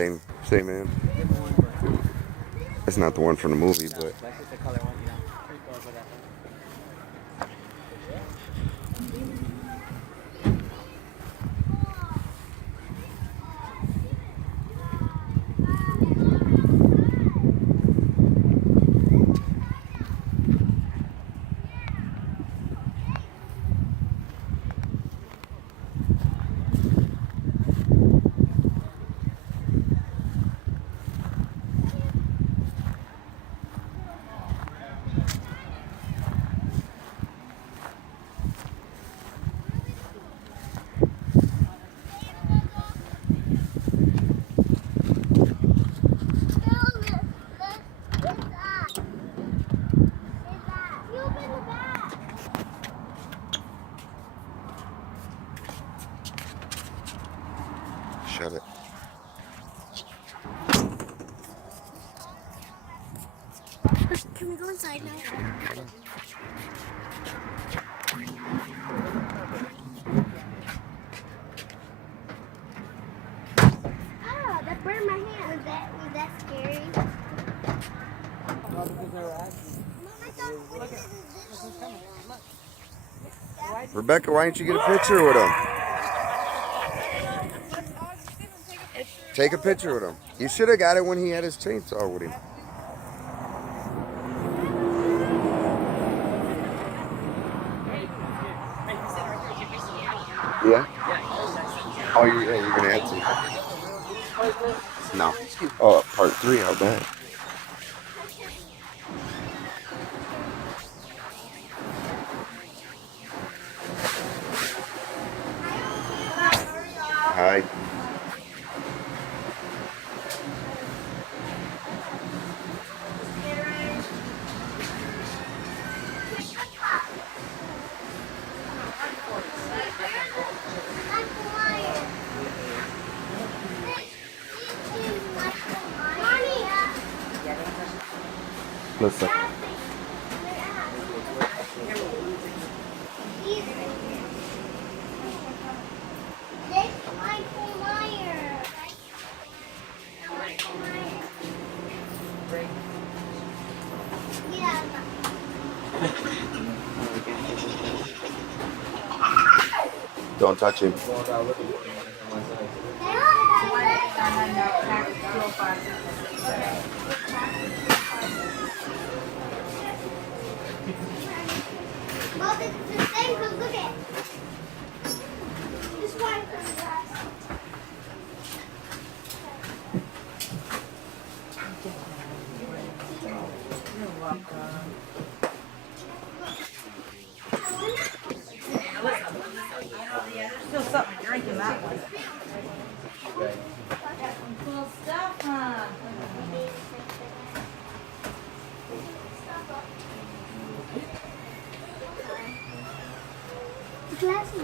same man. It's not the one from the movie, No, but that's just the color one, you know. Pretty cool for that thing. shut it. Can we go inside now? Ah, that burned my hand. Was that scary? No, because they were asking. Rebecca, why didn't you get a picture with him? Take a picture with him. You should have got it when he had his chainsaw with him. Yeah? Oh, you're gonna add to. No. Oh, part 3, how bad? Hi. Listen. Don't touch him. Well, it's the same, because look at it. This one for the glass. Still something drinking that one. Cool stuff, huh? Glasses.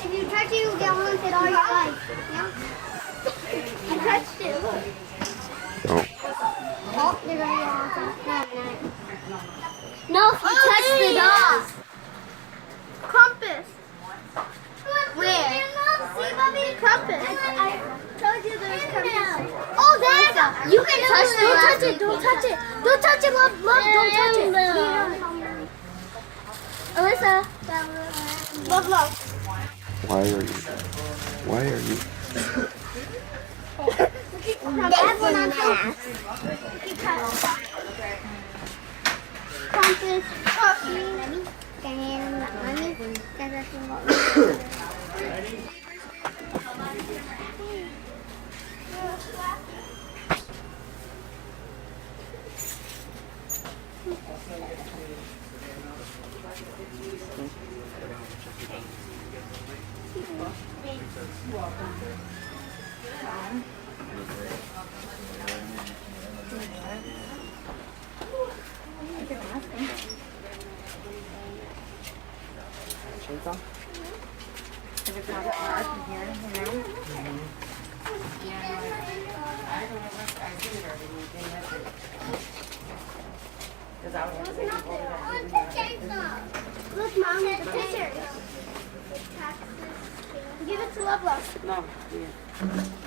If you touch it, you'll get haunted all your life. Yeah? I touched it. Look. Don't. Oh, they're gonna get haunted. No, if you touch the dog. Compass. Where? See, Mommy? Compass. I told you there was compass. Oh, there. You can touch it. Don't touch it. Don't touch it. Don't touch it, love. Love, don't touch it. Alyssa. Love, love. Why are you? That one on top. Compass. Chainsaw? If it's not that hard from here, you know? Look, Mom, the pictures. Yeah.